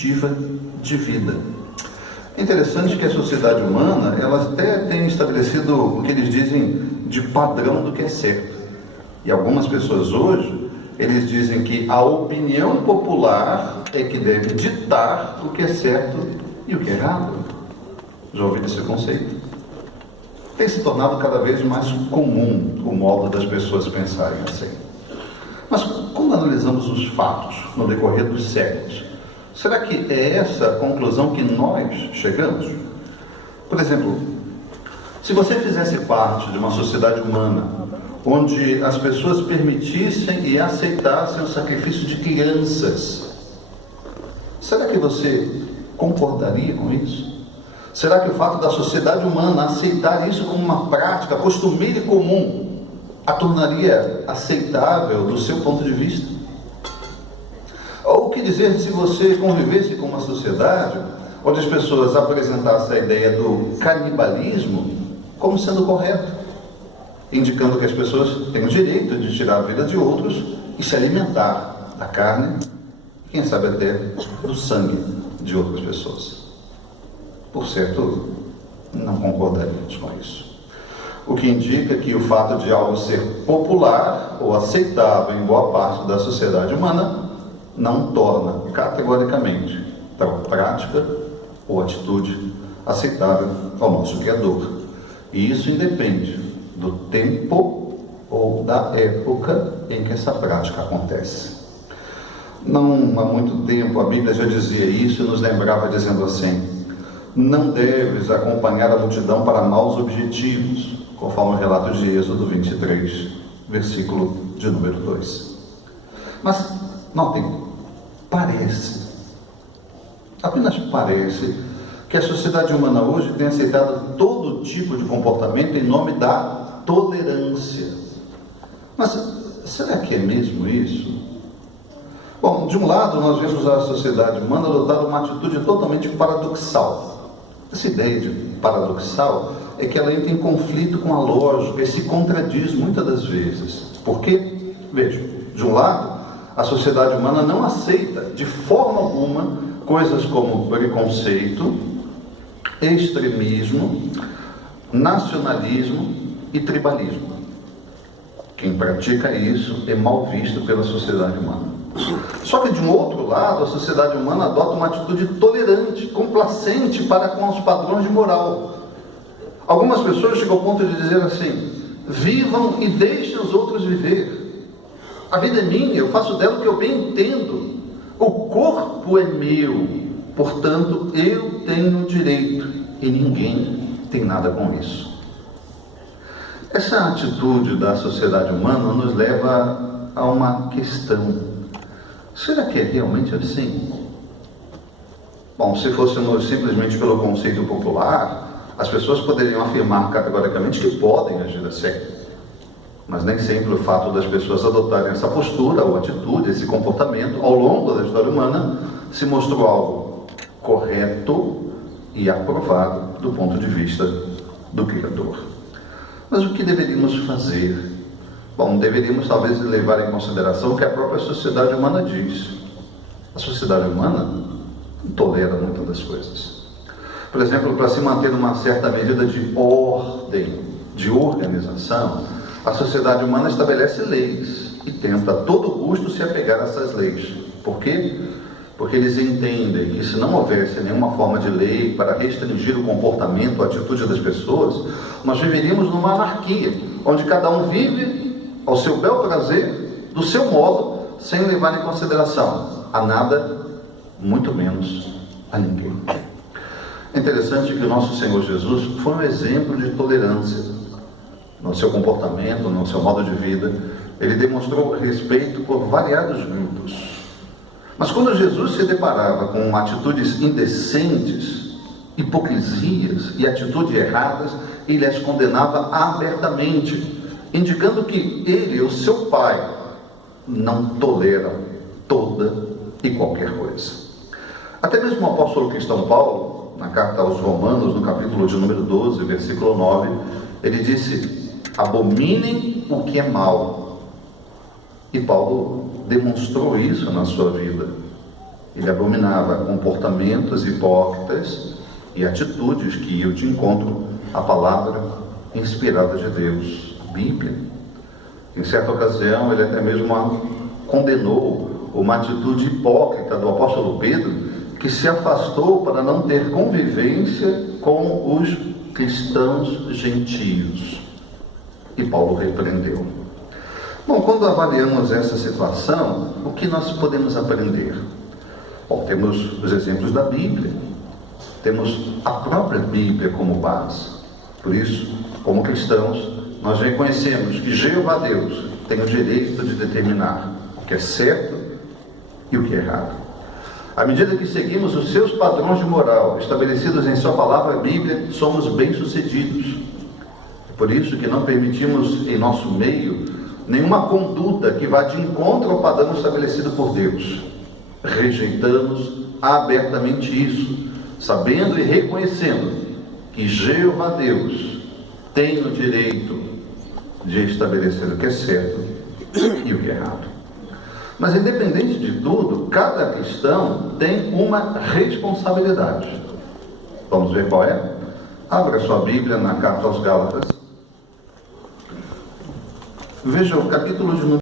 perspectiva de vida. É interessante que a sociedade humana, ela até tem estabelecido o que eles dizem de padrão do que é certo. E algumas pessoas hoje, eles dizem que a opinião popular é que deve ditar o que é certo e o que é errado. Já ouviram esse conceito? Tem se tornado cada vez mais comum o modo das pessoas pensarem assim. Mas quando analisamos os fatos no decorrer dos séculos, será que é essa a conclusão que nós chegamos? Por exemplo, se você fizesse parte de uma sociedade humana onde as pessoas permitissem e aceitassem o sacrifício de crianças, será que você concordaria com isso? Será que o fato da sociedade humana aceitar isso como uma prática costumeira e comum a tornaria aceitável do seu ponto de vista? Ou o que dizer se você convivesse com uma sociedade onde as pessoas apresentassem a ideia do canibalismo como sendo correto, indicando que as pessoas têm o direito de tirar a vida de outros e se alimentar da carne, quem sabe até do sangue de outras pessoas? Por certo, não concordaríamos com isso. O que indica que o fato de algo ser popular ou aceitável em boa parte da sociedade humana não torna categoricamente tal prática ou atitude aceitável ao nosso Criador. E isso independe do tempo ou da época em que essa prática acontece. Não há muito tempo a Bíblia já dizia isso e nos lembrava dizendo assim: não deves acompanhar a multidão para maus objetivos, conforme o relato de Êxodo 23, versículo de número 2. Mas, notem, parece, apenas parece, que a sociedade humana hoje tem aceitado todo tipo de comportamento em nome da tolerância. Mas, será que é mesmo isso? Bom, de um lado, nós vemos a sociedade humana adotar uma atitude totalmente paradoxal. Essa ideia de paradoxal é que ela entra em conflito com a lógica e se contradiz muitas das vezes. Por quê? Vejam, de um lado, a sociedade humana não aceita de forma alguma coisas como preconceito, extremismo, nacionalismo e tribalismo. Quem pratica isso é mal visto pela sociedade humana. Só que de um outro lado, a sociedade humana adota uma atitude tolerante, complacente para com os padrões de moral. Algumas pessoas chegam ao ponto de dizer assim: vivam e deixem os outros viver. A vida é minha, eu faço dela o que eu bem entendo. O corpo é meu, portanto eu tenho direito e ninguém tem nada com isso. Essa atitude da sociedade humana nos leva a uma questão: será que é realmente assim? Bom, se fôssemos simplesmente pelo conceito popular, as pessoas poderiam afirmar categoricamente que podem agir assim. Mas nem sempre o fato das pessoas adotarem essa postura ou atitude, esse comportamento, ao longo da história humana, se mostrou algo correto e aprovado do ponto de vista do Criador. Mas o que deveríamos fazer? Bom, deveríamos talvez levar em consideração o que a própria sociedade humana diz. A sociedade humana não tolera muitas das coisas. Por exemplo, para se manter uma certa medida de ordem, de organização, a sociedade humana estabelece leis e tenta a todo custo se apegar a essas leis. Por quê? Porque eles entendem que se não houvesse nenhuma forma de lei para restringir o comportamento ou a atitude das pessoas, nós viveríamos numa anarquia, onde cada um vive ao seu bel prazer, do seu modo, sem levar em consideração a nada, muito menos a ninguém. É interessante que o nosso Senhor Jesus foi um exemplo de tolerância no seu comportamento, no seu modo de vida. Ele demonstrou respeito por variados grupos. Mas quando Jesus se deparava com atitudes indecentes, hipocrisias e atitudes erradas, ele as condenava abertamente, indicando que ele, o seu Pai, não tolera toda e qualquer coisa. Até mesmo o apóstolo cristão Paulo, na carta aos Romanos, no capítulo de número 12, versículo 9, ele disse: abominem o que é mal. E Paulo demonstrou isso na sua vida. Ele abominava comportamentos hipócritas e atitudes que iam de encontro à palavra inspirada de Deus, Bíblia. Em certa ocasião, ele até mesmo condenou uma atitude hipócrita do apóstolo Pedro, que se afastou para não ter convivência com os cristãos gentios. E Paulo repreendeu. Bom, quando avaliamos essa situação, o que nós podemos aprender? Bom, temos os exemplos da Bíblia, temos a própria Bíblia como base. Por isso, como cristãos, nós reconhecemos que Jeová Deus tem o direito de determinar o que é certo e o que é errado. À medida que seguimos os seus padrões de moral estabelecidos em sua palavra, a Bíblia, somos bem-sucedidos. Por isso que não permitimos em nosso meio nenhuma conduta que vá de encontro ao padrão estabelecido por Deus. Rejeitamos abertamente isso, sabendo e reconhecendo que Jeová Deus tem o direito de estabelecer o que é certo e o que é errado. Mas independente de tudo, cada cristão tem uma responsabilidade. Vamos ver qual é? Abra sua Bíblia na carta aos Gálatas. Veja o capítulo de número